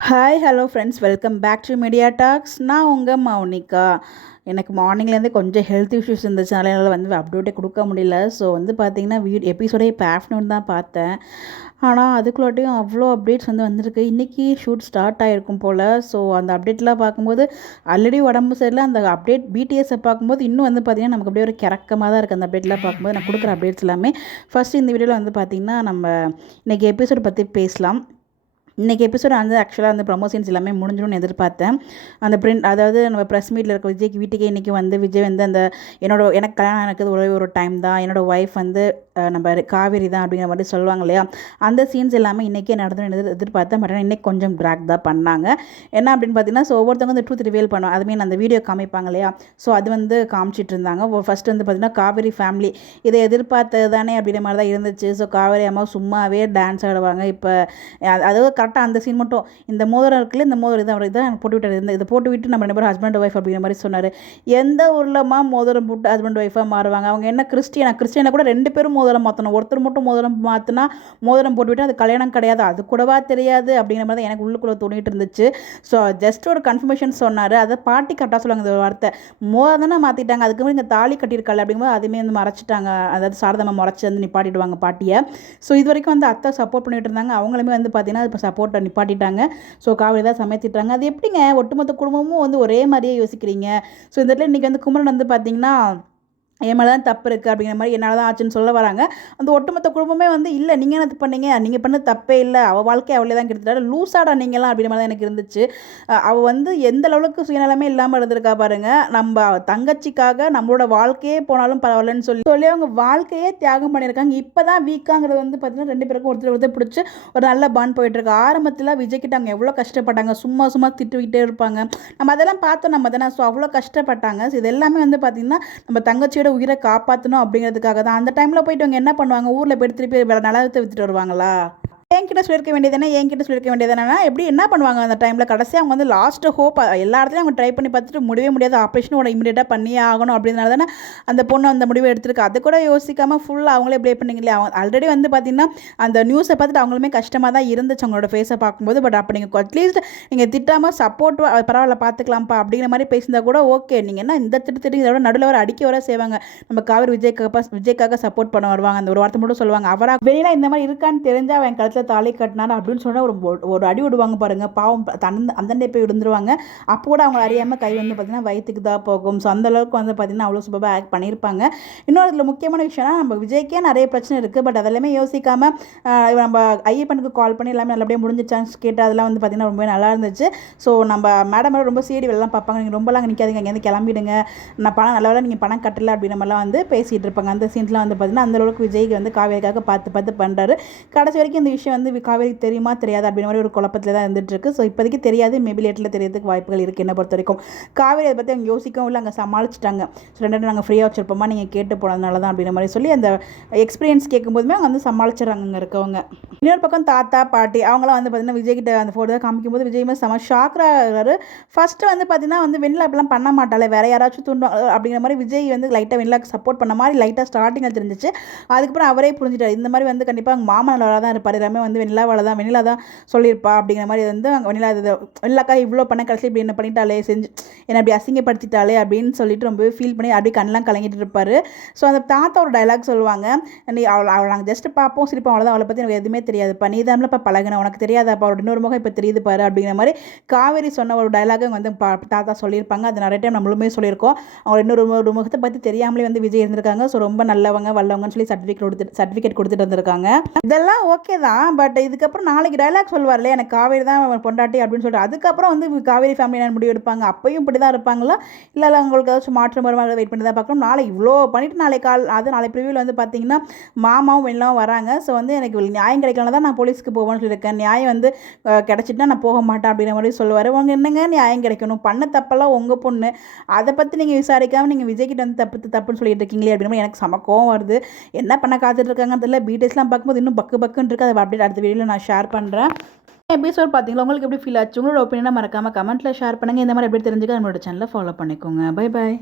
Hi hello friends, welcome back to Media Talks. நான் உங்கள் மௌனிகா. எனக்கு மார்னிங்லேருந்து கொஞ்சம் ஹெல்த் இஷ்யூஸ் இருந்துச்சுனால என்னால் அப்டேட்டே கொடுக்க முடியல. ஸோ பார்த்தீங்கன்னா எபிசோடே இப்போ ஆஃப்டர்நூன் தான் பார்த்தேன். ஆனால் அதுக்குள்ளாட்டியும் அவ்வளோ அப்டேட்ஸ் வந்திருக்கு. இன்றைக்கி ஷூட் ஸ்டார்ட் ஆகிருக்கும் போல். ஸோ அந்த அப்டேட்லாம் பார்க்கும்போது ஆல்ரெடி உடம்பு சரியில்லை. அந்த அப்டேட் பிடிஎஸை பார்க்கும்போது இன்னும் பார்த்தீங்கன்னா நமக்கு அப்படியே ஒரு கிறக்கமாக தான் இருக்குது. அந்த அப்டேட்லாம் பார்க்கும்போது நான் கொடுக்குற அப்டேட்ஸ் எல்லாமே ஃபஸ்ட்டு இந்த வீடியோவில் பார்த்திங்கன்னா நம்ம இன்றைக்கி எபிசோட் பற்றி பேசலாம். இன்றைக்கி எபிசோட் ஆக்சுவலாக ப்ரமோஷன்ஸ் எல்லாமே முடிஞ்சிடும்னு எதிர்பார்த்தேன். அந்த அதாவது நம்ம ப்ரெஸ் மீட்டில் இருக்க விஜய்க்கு வீட்டுக்கே இன்றைக்கி விஜய் அந்த எனக்கு கல்யாணம் எனக்கு ஒரே ஒரு டைம் தான், என்னோடய ஒய்ஃப் நம்ம காவேரி தான் அப்படிங்கிற மாதிரி சொல்லுவாங்க இல்லையா, அந்த சீன்ஸ் எல்லாமே இன்றைக்கே நடந்துன்னு எதிர்பார்த்தேன். பட் இன்றைக்கி கொஞ்சம் ட்ராக் தான் பண்ணாங்க. என்ன அப்படின்னு பார்த்தீங்கன்னா, ஸோ ஒவ்வொருத்தவங்க ட்ரூத் ரிவீல் பண்ணுவோம். அதுமாரி அந்த வீடியோ காமிப்பாங்க இல்லையா, ஸோ அது காமிச்சிட்டு இருந்தாங்க. ஃபஸ்ட்டு பார்த்திங்கன்னா காவேரி ஃபேமிலி இதை எதிர்பார்த்தது தானே அப்படிங்கிற மாதிரி தான் இருந்துச்சு. ஸோ காவேரி அம்மா சும்மாவே டான்ஸ் ஆடுவாங்க. இப்போ அதாவது கரெக்டாக அந்த சீன் மட்டும் இந்த மோதிரம் இருக்குல்ல, இந்த மோதிரம் இதான் போட்டு விட்டார். இதை போட்டு விட்டு நம்ம 2 பேரும் ஹஸ்பண்ட் ஒய்ஃப் அப்படிங்கிற மாதிரி சொன்னார். எந்த ஊர்லமா மோதிரம் போட்டு ஹஸ்பண்ட் ஒய்ஃபாக மாறுவாங்க? அவங்க என்ன கிறிஸ்டியனை கூட 2 பேரும் மோதிரம் மாற்றணும். ஒருத்தர் மட்டும் மோதிரம் மாற்றினா மோதிரம் போட்டு விட்டு அது கல்யாணம் கிடையாது, அது கூடவா தெரியாது அப்படிங்கிற மாதிரி தான் எனக்கு உள்ளுக்குள்ளே தோணிட்டு இருந்துச்சு. ஸோ ஜஸ்ட் ஒரு கன்ஃபர்மேஷன் சொன்னார். அதை பாட்டி கரெக்டாக சொல்லுவாங்க இந்த வார்த்தை. மோதிரம் மாற்றிட்டாங்க, அதுக்கு மாதிரி இங்கே தாலி கட்டியிருக்கல அப்படிங்கும்போது அதுவுமே மறைச்சிட்டாங்க. அதாவது சாரதம்மா மறைச்சி நிப்பாட்டிடுவாங்க பாட்டியை. ஸோ இது வரைக்கும் அத்தை சப்போர்ட் பண்ணிட்டு இருந்தாங்க. அவங்களுமே பார்த்தீங்கன்னா இப்போ சப்போர்ட்டை நிப்பாட்டிட்டாங்க. ஸோ காவேரி தான் சமைச்சிட்டாங்க. அது எப்படிங்க ஒட்டுமொத்த குடும்பமும் ஒரே மாதிரியே யோசிக்கிறீங்க? ஸோ இந்த இடத்துல இன்றைக்கி குமரன் பார்த்தீங்கன்னா என் மேலே தான் தப்பு இருக்குது அப்படிங்கிற மாதிரி என்னால் தான் ஆச்சுன்னு சொல்ல வராங்க. அந்த ஒட்டுமொத்த குடும்பமே இல்லை நீங்கள் என்ன பண்ணீங்க, நீங்கள் பண்ண தப்பே இல்லை, அவள் வாழ்க்கை அவளே தான் கெடுத்துட்டாரு, லூஸாடா நீங்களாம் அப்படிங்கிற மாதிரி தான் எனக்கு இருந்துச்சு. அவள் எந்த அளவுக்கு சுயநலமே இல்லாமல் இருந்திருக்கா பாருங்கள். நம்ம தங்கச்சிக்காக நம்மளோட வாழ்க்கையே போனாலும் பரவாயில்லன்னு சொல்லி அவங்க வாழ்க்கையே தியாகம் பண்ணியிருக்காங்க. இப்போ தான் வீக்காங்கிறது பார்த்தீங்கன்னா 2 பேருக்கும் ஒருத்தர் பிடிச்சி ஒரு நல்ல பாண்ட் போயிட்டுருக்கு. ஆரம்பத்தில் விஜய்கிட்ட அவங்க எவ்வளோ கஷ்டப்பட்டாங்க, சும்மா திட்டுக்கிட்டே இருப்பாங்க. நம்ம அதெல்லாம் பார்த்தோம் நம்ம தானே. ஸோ அவ்வளோ கஷ்டப்பட்டாங்க. ஸோ இது எல்லாமே பார்த்திங்கன்னா நம்ம தங்கச்சியோட உயிரை காப்பாற்றணும் அப்படிங்கிறதுக்காக தான். அந்த டைமில் போயிட்டு அவங்க என்ன பண்ணுவாங்க, ஊரில் போய்ட்டு திருப்பி நிலத்தை விற்றுட்டு வருவாங்களா? என்கிட்ட சொல்லியிருக்க வேண்டியதுனா எப்படி என்ன பண்ணுவாங்க அந்த டைமில்? கடைசியாக அவங்க லாஸ்ட் ஹோப் எல்லா இடத்துலையும் அவங்க ட்ரை பண்ணி பார்த்துட்டு முடியவே முடியாது, ஆப்ரேஷனோட இமீடியட்டாக பண்ணியே ஆகணும் அப்படினால தானே அந்த பொண்ணு அந்த முடிவை எடுத்திருக்கு. அதை கூட யோசிக்காமல் ஃபுல்லாக அவங்களே ப்ளே பண்ணிங்களே. அவங்க ஆல்ரெடி பார்த்திங்கன்னா அந்த நியூஸை பார்த்துட்டு அவங்களுமே கஷ்டமாக தான் இருந்துச்சு அவங்களோட ஃபேஸை பார்க்கும்போது. பட் அப்போ நீங்கள் அட்லீஸ்ட் நீங்கள் திட்டாமல் சப்போர்ட் பரவாயில்ல பார்த்துக்கலாம்ப்பா அப்படிங்கிற மாதிரி பேசியிருந்தா கூட ஓகே. நீங்கள் என்ன இந்த திட்டு இதோட நடுவில் வர அடிக்க வர செய்வாங்க. நம்ம காவேரி விஜய்க்காக சப்போர்ட் பண்ண வருவாங்க. அந்த ஒரு வார்த்தை மட்டும் சொல்லுவாங்க. அவராக வெளியில் இந்த மாதிரி இருக்கான்னு தெரிஞ்சால் அவன் கழுத்தில் தாலி கட்டினார் அப்படின்னு சொன்னால் ஒரு அடி விடுவாங்க பாருங்கள். பாவம் அந்தண்டே போய் விழுந்துருவாங்க. அப்போ கூட அவங்க அறியாமல் கை பார்த்திங்கன்னா வயிற்றுக்கு தான் போகும். ஸோ அந்தளவுக்கு பார்த்திங்கன்னா அவ்வளோ சூப்பராக ஆக்ட் பண்ணியிருப்பாங்க. இன்னொரு இதில் முக்கியமான விஷயம்னா நம்ம விஜய்க்கே நிறைய பிரச்சனை இருக்குது. பட் அதெல்லாமே யோசிக்காமல் நம்ம ஐயப்பனுக்கு கால் பண்ணி எல்லாமே நல்லபடியாக முடிஞ்சிச்சான்னு கேட்டு அதெல்லாம் பார்த்திங்கன்னா ரொம்ப நல்லா இருந்துச்சு. ஸோ நம்ம மேடம் ரொம்ப சீடி வெள்ளலாம் பார்ப்பாங்க. நீங்கள் ரொம்பலாம் நிற்காதீங்க, இங்கேருந்து கிளம்பிடுங்க, நான் பணம் நல்ல நீங்கள் பணம் கட்டலை அப்படின்ற மாதிரிலாம் பேசிகிட்டு இருப்பாங்க. அந்த சீன்ஸ்லாம் பார்த்திங்கன்னா அந்தளவுக்கு விஜய்க்கு காவேரிக்காக பார்த்து பண்ணுறாரு. கடைசி வரைக்கும் இந்த விஷயம் காவேரிக்கு தெரியுமா தெரியாது அப்படின்ற மாதிரி ஒரு குழப்பத்தில் தான் இருந்துகிட்ருக்கு. ஸோ இப்போதைக்கு தெரியாது, மேபி லேட்டில் தெரியறதுக்கு வாய்ப்புகள் இருக்குது. என்ன பொறுத்த வரைக்கும் காவேரி அதை பற்றி அவங்க யோசிக்கவும் இல்லை, அங்கே சமாளிச்சிட்டாங்க. ஸோ 2 நாங்கள் ஃப்ரீயாக வச்சுருப்போமா, நீங்கள் கேட்டு போனதுனால தான் அப்படின்ற மாதிரி சொல்லி அந்த எக்ஸ்பீரியன்ஸ் கேட்கும்போதுமே அவங்க சமாளிச்சிடறாங்க அங்கே இருக்கவங்க. இன்னொரு பக்கம் தாத்தா பாட்டி அவங்களாம் பார்த்திங்கன்னா விஜய்கிட்ட அந்த ஃபோட்டோ தான் காமிக்கும்போது விஜயுமே செம ஷாக்கராகிறாரு. ஃபஸ்ட்டு பார்த்திங்கன்னா வெண்ணிலா அப்படிலாம் பண்ண மாட்டாளே, வேறு யாராச்சும் தூண்டுவாங்க அப்படிங்கிற மாதிரி விஜய் லைட்டாக வெண்ணிலாக்கு சப்போர்ட் பண்ண மாதிரி லைட்டாக ஸ்டார்டிங்கில் தெரிஞ்சிச்சு. அதுக்கப்புறம் அவரே புரிஞ்சிட்டார் இந்த மாதிரி கண்டிப்பாக அவங்க மாமனாராக தான் இருப்பார், எல்லாமே வெண்ணிலா தான் சொல்லியிருப்பா அப்படிங்கிற மாதிரி அவங்க வெண்ணிலாக்கா இவ்வளோ பண்ண கடைசி இப்படி என்ன பண்ணிட்டாலே, என்னை அப்படி அசிங்கப்படுத்திட்டாலே அப்படின்னு சொல்லிட்டு ரொம்பவே ஃபீல் பண்ணி அப்படியே கண்ணெலாம் கலங்கிட்டு இருப்பார். ஸோ அந்த தாத்தா ஒரு டைலாக் சொல்லுவாங்க, நீ அவளை நாங்கள் ஜஸ்ட் பார்ப்போம் சிரிப்போம் அவ்வளோதான், அவளை பற்றி எனக்கு எதுவுமே தெரியாதுப்பா, நீ தான் இப்போ பழகின, உனக்கு தெரியாதாப்பா, அவரோட இன்னொரு முகம் இப்போ தெரியுது பாரு அப்படிங்கிற மாதிரி காவேரி சொன்ன ஒரு டைலாக தாத்தா சொல்லியிருப்பாங்க. அது நிறைய டைம் நம்மளுமே சொல்லியிருக்கோம். அவங்க இன்னொரு முகத்தை பற்றி தெரியாமலே விஜய் இருந்திருக்காங்க. ஸோ ரொம்ப நல்லவங்க வல்லவங்கன்னு சொல்லி சர்டிஃபிகேட் கொடுத்துட்டு வந்திருக்காங்க. இதெல்லாம் ஓகே தான். பட் இதுக்கப்புறம் நாளைக்கு டைலாக் சொல்வார்ல, எனக்கு காவேரி தான் பொண்டாட்டி அப்படின்னு சொல்லிட்டு அதுக்கப்புறம் காவேரி ஃபேமிலி நான் முடிவு எடுப்பாங்க. அப்பையும் இப்படி தான் இருப்பாங்களா, இல்லை உங்களுக்கு ஏதாச்சும் மாற்றம் வருவாங்க, வெயிட் பண்ணி தான் பார்க்கணும். நாளை இவ்வளோ பண்ணிவிட்டு நாளை ப்ரிவியூவில் பார்த்தீங்கன்னா மாமாவும் எல்லாம் வராங்க. ஸோ எனக்கு நியாயம் கிடைக்கலாம் தான் நான் போலீஸ்க்கு போவேன்னு சொல்லியிருக்கேன். நியாயம் கிடச்சிட்டுனா நான் போக மாட்டேன் அப்படிங்கிற மாதிரி சொல்லுவார். உங்க என்னங்க நியாயம் கிடைக்கணும், பண்ண தப்பெல்லாம் உங்கள் பொண்ணு, அதை பற்றி நீங்கள் விசாரிக்காமல் நீங்கள் விஜய்கிட்ட தப்புன்னு சொல்லிட்டு இருக்கீங்களே அப்படின்னு எனக்கு சமக்கம் வருது. என்ன பண்ண காத்துட்டு இருக்காங்கன்னு தெரியல. பிடிஎஸ்லாம் பார்க்கும்போது இன்னும் பக்குன்னு இருக்குது. அதை அப்படியே அடுத்த வீடியோவில் நான் ஷேர் பண்ணுறேன். எபிசோட் பார்த்தீங்களா, உங்களுக்கு எப்படி ஃபீல் ஆச்சு, உங்களோட ஒப்பீனியனை மறக்காமல் கமெண்ட்டில் ஷேர் பண்ணுங்கள். இந்த மாதிரி எப்படி தெரிஞ்சுக்க நம்மளோட சேனலை ஃபாலோ பண்ணிக்கோங்க. Bye bye.